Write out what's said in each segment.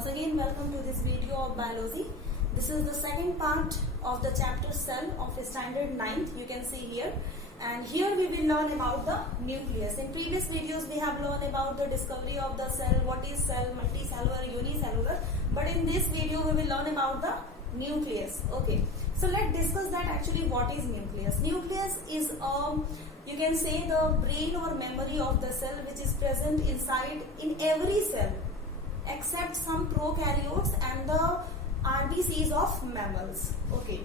Once again, welcome to this video of biology. This is the second part of the chapter cell of standard 9th. You can see here, and here we will learn about the nucleus. In previous videos, we have learned about the discovery of the cell, what is cell, multicellular, unicellular. But in this video, we will learn about the nucleus. Okay, so let's discuss that actually what is nucleus. Nucleus is you can say the brain or memory of the cell which is present inside in every cell except some prokaryotes and the RBCs of mammals. Okay,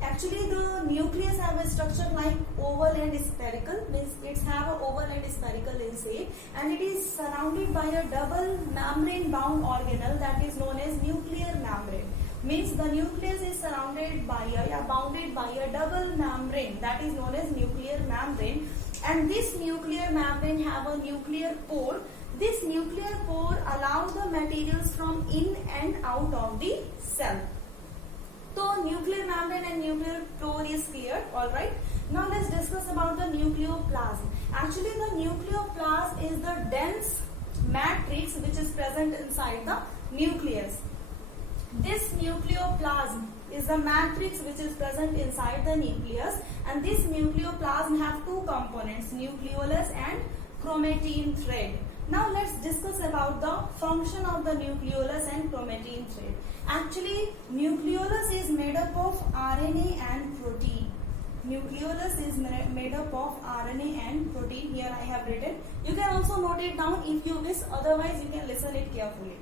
actually the nucleus have a structure like oval and spherical, means it's have a oval and spherical in shape, and it is surrounded by a double membrane bound organelle that is known as nuclear membrane. Means the nucleus is surrounded by bounded by a double membrane that is known as nuclear membrane, and this nuclear membrane have a nuclear pore. This nuclear pore allows the materials from in and out of the cell. So nuclear membrane and nuclear pore is clear, alright. Now let's discuss about the nucleoplasm. Actually the nucleoplasm is the dense matrix which is present inside the nucleus. This nucleoplasm is the matrix which is present inside the nucleus, and this nucleoplasm have two components, nucleolus and chromatin thread. Now let's discuss about the function of the nucleolus and chromatin thread. Actually, nucleolus is made up of RNA and protein. Nucleolus is made up of RNA and protein. Here I have written. You can also note it down if you wish. Otherwise, you can listen it carefully.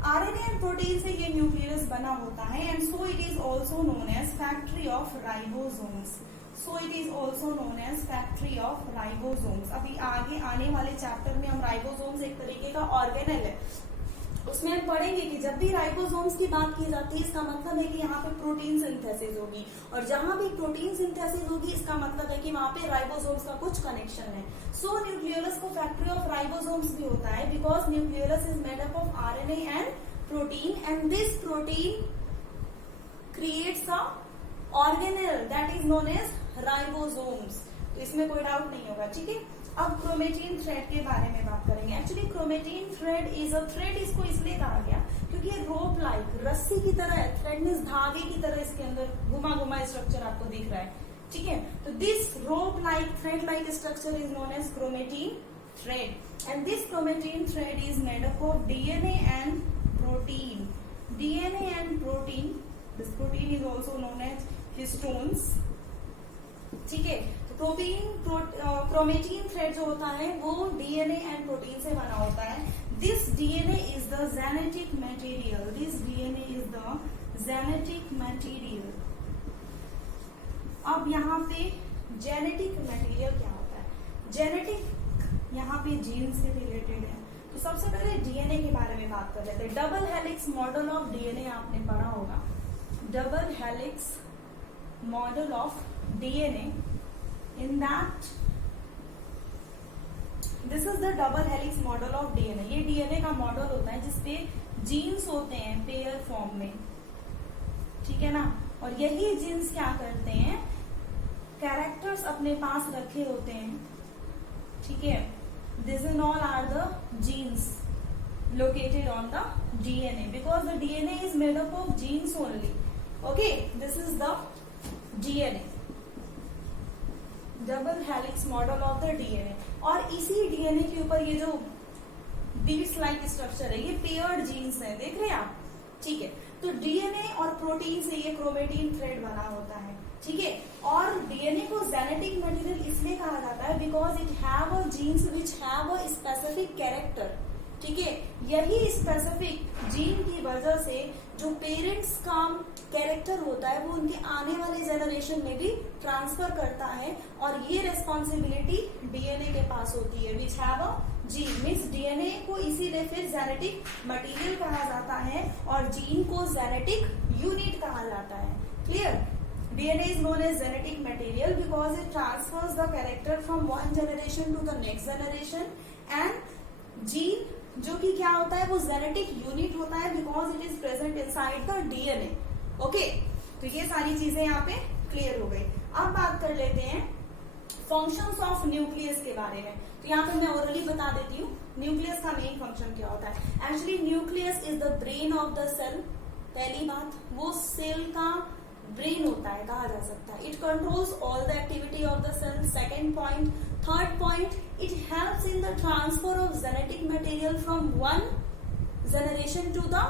RNA and protein से ये nucleus बना होता है, and so it is also known as factory of ribosomes. So it is also known as factory of ribosomes. अभी आगे आने वाले chapter में हम राइबोसोम्स एक तरीके का ऑर्गेनेल है, उसमें हम पढ़ेंगे कि जब भी राइबोसोम्स की बात की जाती है इसका मतलब है कि यहाँ पे प्रोटीन सिंथेसिस होगी, और जहां भी प्रोटीन सिंथेसिस होगी इसका मतलब है कि वहां पे राइबोसोम्स का कुछ कनेक्शन है. सो न्यूक्लियोलस को फैक्ट्री ऑफ राइबोसोम्स भी होता है, because nucleolus is made up of RNA and protein, and this protein creates a organelle that is known as ribosomes. तो इसमें कोई डाउट नहीं होगा, ठीक है. अब क्रोमेटिन थ्रेड के बारे में बात करेंगे. Actually chromatin thread is a thread, इसको इसलिए कहा गया क्योंकि ये रोप लाइक रस्सी की तरह है. थ्रेड मींस धागे की तरह इसके अंदर घुमा घुमा स्ट्रक्चर आपको दिख रहा है, ठीक है. तो this rope like thread like structure is known as chromatin thread, and this chromatin thread is made up of DNA and protein. DNA and protein, this protein is also known as histones, ठीक है. Chromatin thread जो होता है वो DNA and protein से बना होता है. This DNA is the genetic material. This DNA is the genetic material. अब यहाँ पे जेनेटिक मटेरियल क्या होता है? जेनेटिक यहाँ पे जीन से रिलेटेड है. तो सबसे पहले डीएनए के बारे में बात कर लेते हैं. Double helix model of DNA आपने पढ़ा होगा. Double helix model of DNA, in that this is the double helix model of DNA. ये डीएनए का मॉडल होता है जिसपे जीन्स होते हैं पेयर फॉर्म में, ठीक है ना. और यही जीन्स क्या करते हैं, कैरेक्टर्स अपने पास रखे होते हैं, ठीक है. This is all are the genes located on the DNA because the DNA is made up of genes only. Okay, this is the DNA, double helix model of the DNA. और इसी DNA के ऊपर ये जो beats like structure है ये paired jeans है, देख रहे हैं आप, ठीक है. तो डीएनए और प्रोटीन से ये क्रोमेटिन थ्रेड बना होता है, ठीक है. और डीएनए को जेनेटिक मटेरियल इसलिए कहा जाता है because it have a jeans which have a specific character, ठीक है. यही स्पेसिफिक जीन की वजह से जो पेरेंट्स का कैरेक्टर होता है वो उनके आने वाले जनरेशन में भी ट्रांसफर करता है, और ये रेस्पॉन्सिबिलिटी डीएनए के पास होती है which have a gene. Means DNA को इसीलिए फिर जेनेटिक मटेरियल कहा जाता है और जीन को जेनेटिक यूनिट कहा जाता है. Clear? DNA is known as genetic material because it transfers the character from one generation to the next generation, and gene जो कि क्या होता है वो जेनेटिक यूनिट होता है because it is present inside the DNA. Okay, तो ये सारी चीजें यहाँ पे क्लियर हो गई. अब बात कर लेते हैं फंक्शंस ऑफ न्यूक्लियस के बारे में. तो यहाँ पे मैं ओरली बता देती हूँ. न्यूक्लियस का मेन फंक्शन क्या होता है? Actually nucleus is the brain of the cell. पहली बात, वो सेल का ब्रेन होता है, कहा जा सकता है। It controls all the activity of the cell. Second point, third point, it helps in the transfer of genetic material from one generation to the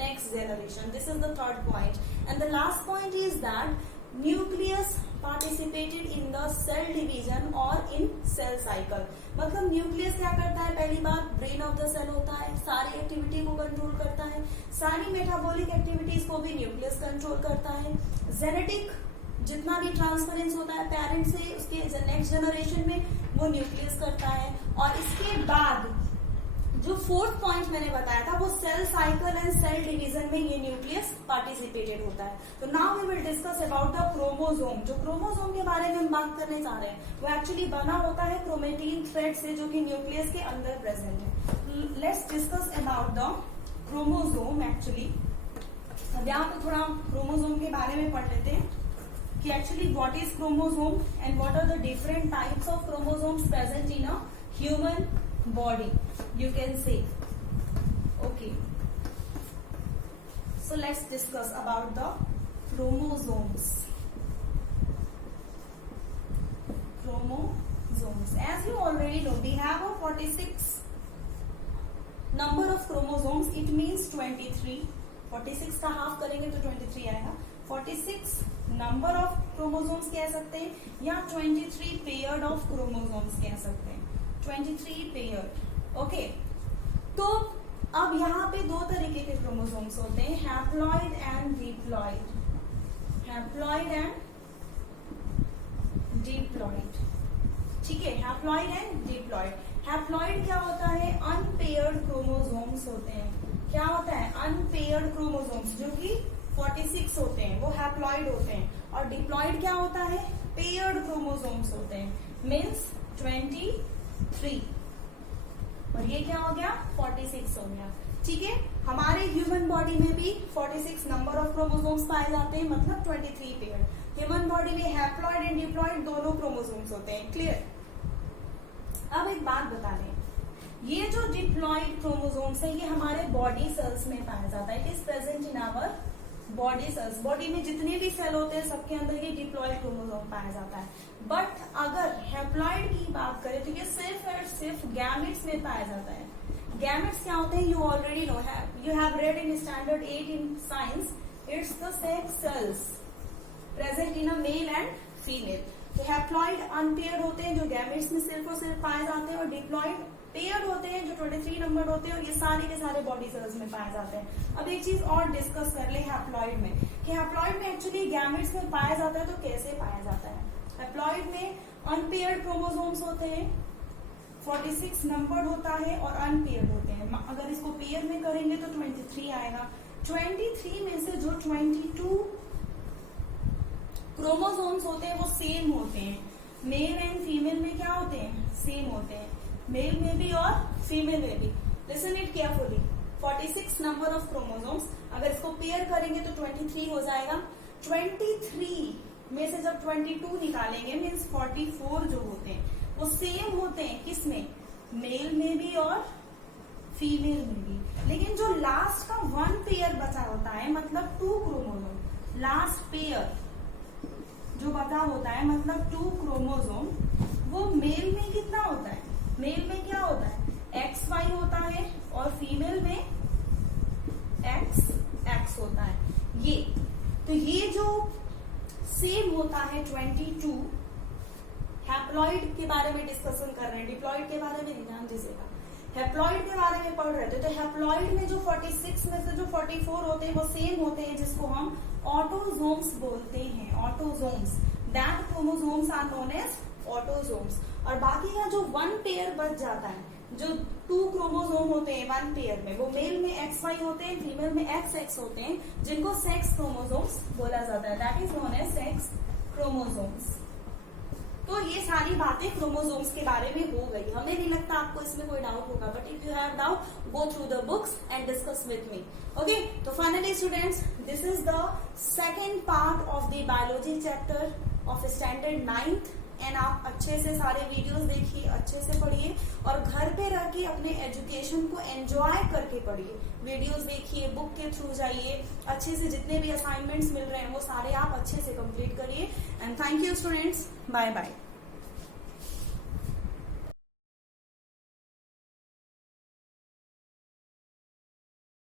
next generation. This is the third point. And the last point is that nucleus participated in the cell division or in cell cycle. मतलब nucleus क्या करता है? पहली बात, brain of the cell होता है, सारी activity को कंट्रोल करता है, सारी मेटाबॉलिक एक्टिविटीज को भी न्यूक्लियस कंट्रोल करता है। जेनेटिक जितना भी ट्रांसफरेंस होता है पेरेंट से उसके नेक्स्ट जनरेशन में, वो न्यूक्लियस करता है। और इसके बाद जो फोर्थ पॉइंट मैंने बताया था, वो cell cycle and cell division में ये न्यूक्लियस पार्टिसिपेटेड होता है। तो now we will discuss about the chromosome. जो क्रोमोसोम के बारे में हम बात करने जा रहे हैं, वो एक्चुअली बना होता है क्रोमेटिन थ्रेड से, जो कि न्यूक्लियस के अंदर प्रेजेंट है। Let's discuss about the chromosome. Actually अब यहाँ पे थोड़ा क्रोमोसोम के बारे में पढ़ लेते हैं कि actually what is chromosome and what are the different types of chromosomes present in a human body, you can say. Okay, so let's discuss about the chromosomes. As you already know, we have a 46 number of chromosomes. It means 23. 46 का half करेंगे तो 23 आएगा। 46 number of chromosomes कह सकते हैं, या 23 pair of chromosomes कह सकते हैं। 23 पेयर। ओके, तो अब यहाँ पे दो तरीके के क्रोमोसोम्स होते हैं, haploid and diploid. Haploid and diploid, ठीक है, हैप्लॉइड एंड डिप्लॉइड। हैप्लॉइड क्या होता है? अनपेयर्ड क्रोमोसोम्स होते हैं। क्या होता है? अनपेयर्ड क्रोमोसोम्स, जो कि 46 होते हैं, वो हैप्लॉइड होते हैं। और डिप्लॉइड क्या होता है? पेयर्ड क्रोमोसोम्स होते हैं, मीन्स 23। और ये क्या हो गया? 46 हो गया। ठीक है, हमारे ह्यूमन बॉडी में भी 46 नंबर ऑफ क्रोमोसोम्स पाए जाते हैं, मतलब 23 पेयर। ह्यूमन बॉडी में हैप्लॉइड एंड डिप्लॉइड दोनों क्रोमोसोम्स होते हैं। क्लियर? अब एक बात बता दें, ये जो डिप्लॉइड क्रोमोसोम्स है, ये हमारे बॉडी सेल्स में पाया जाता है। It is present in our body cells. Body में जितने भी सेल होते हैं, सबके अंदर ये डिप्लॉइड क्रोमोसोम पाया जाता है। बट अगर हैप्लॉइड की बात करें तो ये सिर्फ और सिर्फ गैमेट्स में पाया जाता है। गैमेट्स क्या होते हैं? You already know, you have read in standard 8 in science. It's the sex cells present in a male and female. तो हैप्लॉइड अनपेयर्ड होते हैं, जो गैमेट्स में सिर्फ और सिर्फ पाए जाते हैं, और डिप्लॉइड पेयर्ड होते हैं, जो 23 नंबर होते हैं, और ये सारे के सारे बॉडी सेल्स में पाए जाते हैं। अब एक चीज और डिस्कस कर ले हैप्लॉइड में, कि हैप्लॉइड में एक्चुअली गैमेट्स में पाया जाता है, तो कैसे पाया जाता है? हैप्लॉइड में अनपेयर्ड क्रोमोसोम्स होते हैं, 46 नंबर्ड होता है, और अनपेयर्ड होते हैं। अगर इसको पेयर में करेंगे तो 23 आएगा। 23 में से जो 22 क्रोमोसोम्स होते हैं, वो सेम होते हैं। मेल एंड फीमेल में क्या होते हैं? सेम होते हैं, मेल में भी और फीमेल में भी। Listen it carefully, 46 number of chromosomes, अगर इसको पेयर करेंगे तो 23 हो जाएगा। 23 में से जब 22 निकालेंगे, मीन्स 44 जो होते हैं वो सेम होते हैं, किसमें? मेल में भी और फीमेल में भी। लेकिन जो लास्ट का 1 पेयर बचा होता है, मतलब 2 क्रोमोसोम, लास्ट पेयर जो बचा होता है, मतलब 2 क्रोमोसोम, वो मेल में कितना होता है? मेल में क्या होता है? XY होता है, और फीमेल में XX होता है। ये जो सेम होता है 22, हैप्लॉइड के बारे में डिस्कशन कर रहे हैं, डिप्लॉइड के बारे में ध्यान दीजिएगा। हैप्लॉइड के बारे में पढ़ रहे थे, तो हैप्लॉइड में जो 46 में से जो 44 होते हैं, वो सेम होते हैं, जिसको हम ऑटोजोम्स बोलते हैं। Autosomes, that chromosomes are known as autosomes. और बाकी का जो 1 पेयर बच जाता है, जो 2 क्रोमोसोम होते हैं 1 पेयर में, वो मेल में XY होते हैं, फीमेल में XX होते हैं, जिनको सेक्स क्रोमोसोम्स बोला जाता है। That is known as sex chromosomes. तो ये सारी बातें क्रोमोसोम्स के बारे में हो गई। हमें नहीं लगता आपको इसमें कोई डाउट होगा, but if you have doubt, go through the books and discuss with me. Okay, तो finally students, this is the second part of the biology chapter of standard 9th and आप अच्छे से सारे वीडियोस देखिए, अच्छे से पढ़िए और घर पे रह के अपने एजुकेशन को एंजॉय करके पढ़िए। वीडियोस देखिए, बुक के थ्रू जाइए, अच्छे से जितने भी असाइनमेंट्स मिल रहे हैं वो सारे आप अच्छे से कंप्लीट करिए। And thank you students, bye bye.